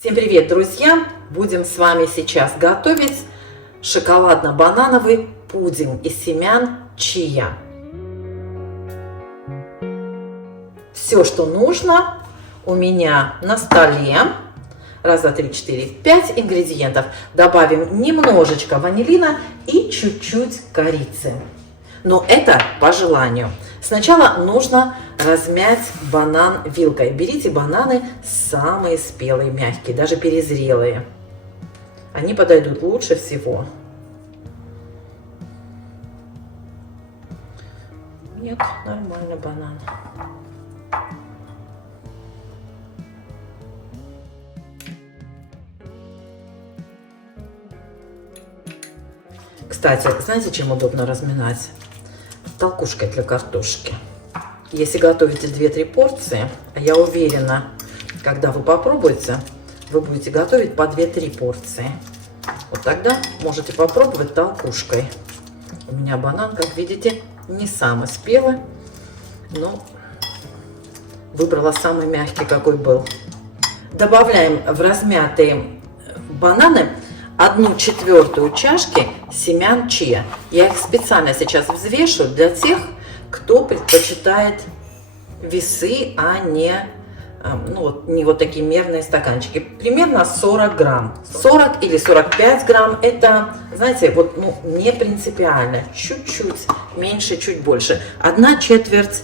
Всем привет, друзья! Будем с вами сейчас готовить шоколадно-банановый пудинг из семян чиа. Все, что нужно, у меня на столе. Раз, два, три, четыре, 5 ингредиентов. Добавим немножечко ванилина и чуть-чуть корицы. Но это по желанию. Сначала нужно размять банан вилкой. Берите бананы самые спелые, мягкие, даже перезрелые. Они подойдут лучше всего. Нет, нормально банан. Кстати, знаете, чем удобно разминать? Толкушкой для картошки. Если готовите 2-3 порции, я уверена, когда вы попробуете, вы будете готовить по 2-3 порции. Вот тогда можете попробовать толкушкой. У меня банан, как видите, не самый спелый, но выбрала самый мягкий, какой был. Добавляем в размятые бананы 1/4 чашки семян чиа. Я их специально сейчас взвешу для тех, кто предпочитает весы, а не вот такие мерные стаканчики. Примерно 40 грамм. 40 или 45 грамм. Это, знаете, не принципиально. Чуть-чуть меньше, чуть больше. 1/4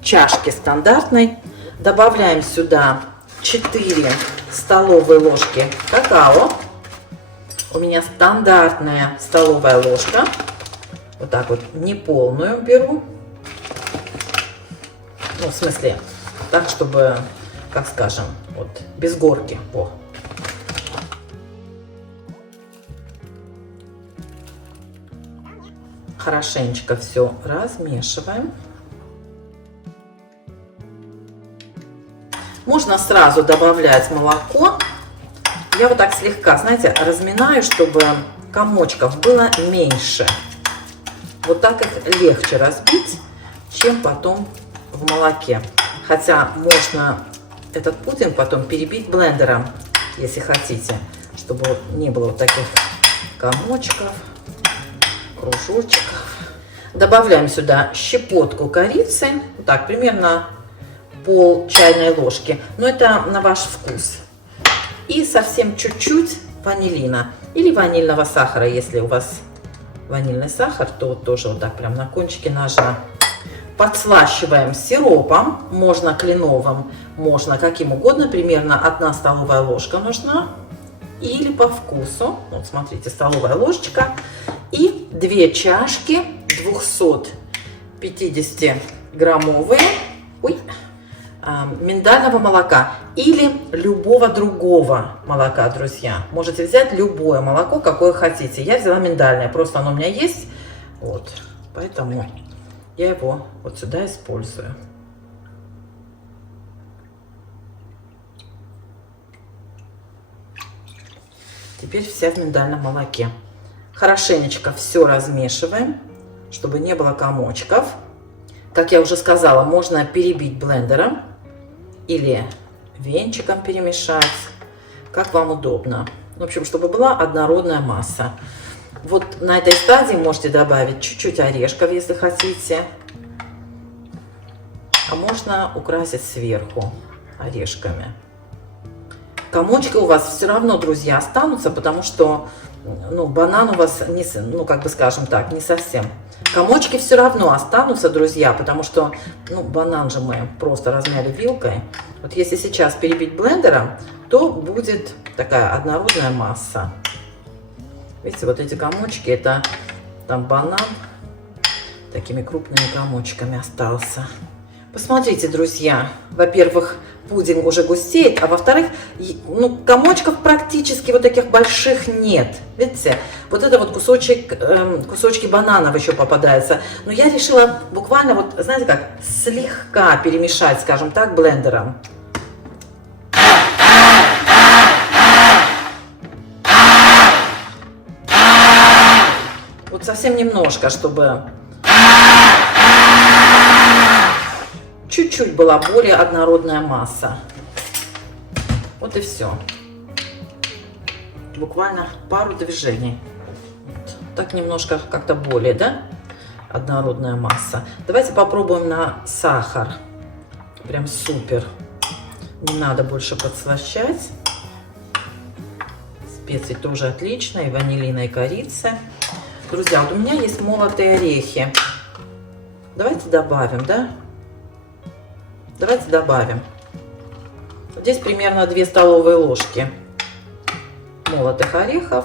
чашки стандартной. Добавляем сюда 4 столовые ложки какао. У меня стандартная столовая ложка. Вот так вот, не полную беру. Ну, в смысле, так, чтобы, как скажем, вот, без горки. О. Хорошенечко все размешиваем. Можно сразу добавлять молоко. Я вот так слегка, знаете, разминаю, чтобы комочков было меньше. Вот так их легче разбить, чем потом в молоке. Хотя можно этот пудинг потом перебить блендером, если хотите, чтобы не было вот таких комочков, кружочков. Добавляем сюда щепотку корицы, вот так, примерно пол чайной ложки, но это на ваш вкус. И совсем чуть-чуть ванилина или ванильного сахара, если у вас ванильный сахар, то тоже вот так прям на кончике ножа. Подслащиваем сиропом, можно кленовым, можно каким угодно, примерно 1 столовая ложка нужна. Или по вкусу, вот смотрите, столовая ложечка. И 2 чашки 250-граммовые миндального молока или любого другого молока, друзья. Можете взять любое молоко, какое хотите. Я взяла миндальное, просто оно у меня есть, вот, поэтому я его вот сюда использую. Теперь вся в миндальном молоке. Хорошенечко все размешиваем, чтобы не было комочков. Как я уже сказала, можно перебить блендером или венчиком перемешать, как вам удобно. В общем, чтобы была однородная масса. Вот на этой стадии можете добавить чуть-чуть орешков, если хотите. А можно украсить сверху орешками. Комочки у вас все равно, друзья, останутся, потому что банан у вас, как бы скажем так, не совсем. Комочки все равно останутся, друзья, потому что, банан же мы просто размяли вилкой. Вот если сейчас перебить блендером, то будет такая однородная масса. Видите, вот эти комочки, это там банан такими крупными комочками остался. Посмотрите, друзья, во-первых, пудинг уже густеет, а во-вторых, комочков практически вот таких больших нет. Видите, вот это вот кусочки бананов еще попадаются. Но я решила буквально вот, знаете как, слегка перемешать, скажем так, блендером. Вот совсем немножко, чтобы чуть-чуть была более однородная масса. Вот и все. Буквально пару движений. Вот. Так немножко как-то более, да, однородная масса. Давайте попробуем на сахар. Прям супер. Не надо больше подслащать. Специи тоже отлично. И ванилина, и корица. Друзья, вот у меня есть молотые орехи. Давайте добавим, да? Давайте добавим. Здесь примерно 2 столовые ложки молотых орехов.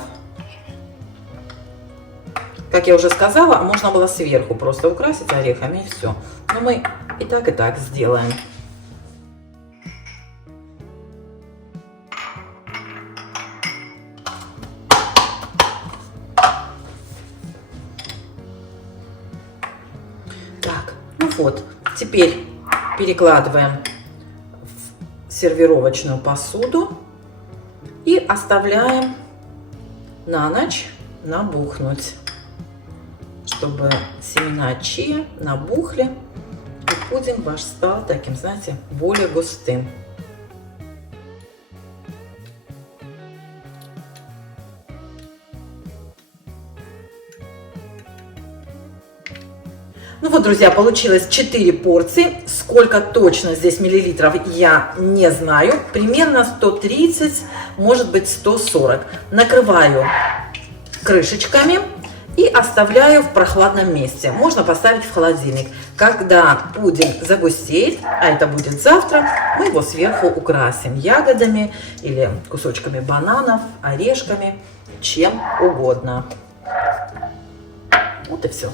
Как я уже сказала, можно было сверху просто украсить орехами и все. Но мы и так сделаем. Так, ну вот, теперь перекладываем в сервировочную посуду и оставляем на ночь набухнуть, чтобы семена чиа набухли и пудинг ваш стал таким, знаете, более густым. Ну вот, друзья, получилось 4 порции. Сколько точно здесь миллилитров, я не знаю. Примерно 130, может быть 140. Накрываю крышечками и оставляю в прохладном месте. Можно поставить в холодильник. Когда пудинг загустеет, а это будет завтра, мы его сверху украсим ягодами или кусочками бананов, орешками, чем угодно. Вот и все.